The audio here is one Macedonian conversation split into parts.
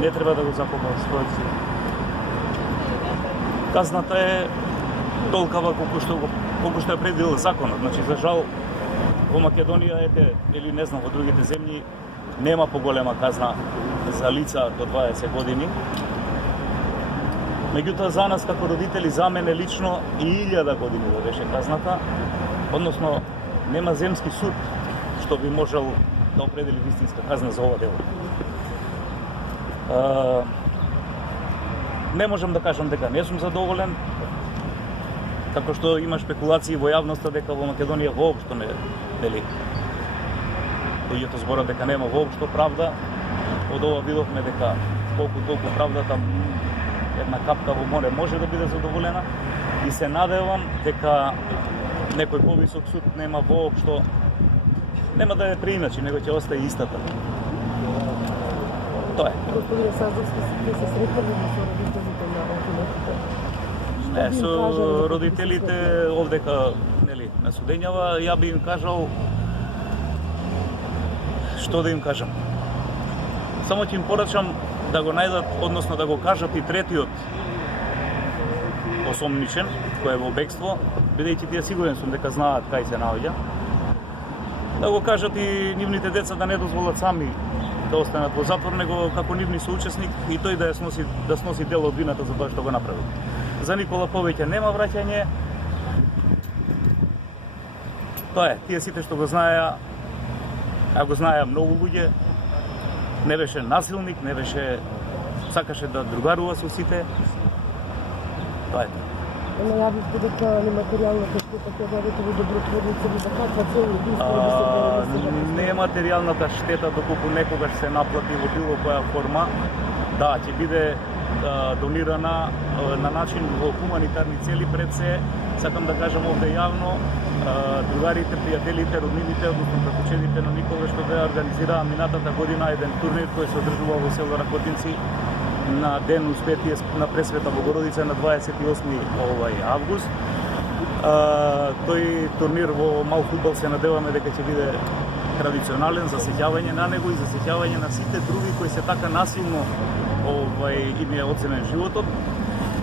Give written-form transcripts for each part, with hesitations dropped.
не треба да го запомнат својот син. Казната е толкава колку што е предвидел законот. Значи, за жал, во Македонија, или не знам, во другите земји, нема поголема казна за лица до 20 години. Меѓутоа, за нас како родители, за мене лично, и 1000 години да беше казната, односно, нема земски суд што би можел да определи вистинска казна за ова дело. Не можам да кажам дека не сум задоволен, како што има шпекулации во јавноста дека во Македонија воопшто не, нели, луѓето зборат дека нема воопшто правда. Од ова видовме дека колку толку правдата, една капка во море може да биде задоволена, и се надевам дека некој повисок суд нема воопшто, нема да ја преиначи, него ќе остане истата. Тоа е. Господине Сазовски, се сретнали со родителите на обвинетите? Не, со родителите овдека, нели, на судењава, ја би им кажал, што да им кажам. Само ќе им порачам да го најдат, односно да го кажат и третиот осомничен, кој е во бегство, бидејќи тие сигурен сум дека знаат кај се наоѓа. Да го кажат и нивните деца да не дозволат сами да останат во затвор, него како нивни соучесник и тој да сноси дел од вината за тоа што го направил. За Никола повеќе нема враќање. Тоа е, тие сите што го знаеа, а го знаеа многу луѓе, не беше насилник, не беше, сакаше да другарува со сите. Тоа е. Ама јавивте дека нематеријалната штета која дадете во добротворници ви за каква цел убиство? Нематеријалната штета доколку некогаш се наплати во било која форма, да, ќе биде донирана на начин во хуманитарни цели. Пред се, сакам да кажам овде јавно, другарите, пријателите, роднините, односно прекучедите на Никола што да организираа минатата година еден турнир кој се одржува во село Ракотинци на ден успетие на Пресвета Богородица на 28 август. Тој турнир во мал фудбал се надеваме дека ќе биде традиционален за сеќавање на него и за сеќавање на сите други кои се така насилно им е оценен животот.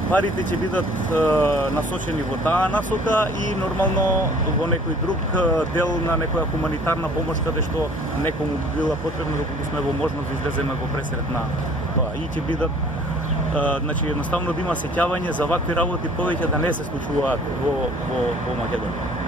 Парите ќе бидат насочени во таа насока и нормално во некој друг дел на некоја хуманитарна помош каде што некому била потребна доколку сме во можност да излеземе во пресрет на тоа. И ќе бидат значи едноставно да има сеќавање за вакви работи повеќе да не се случуваат во Македонија.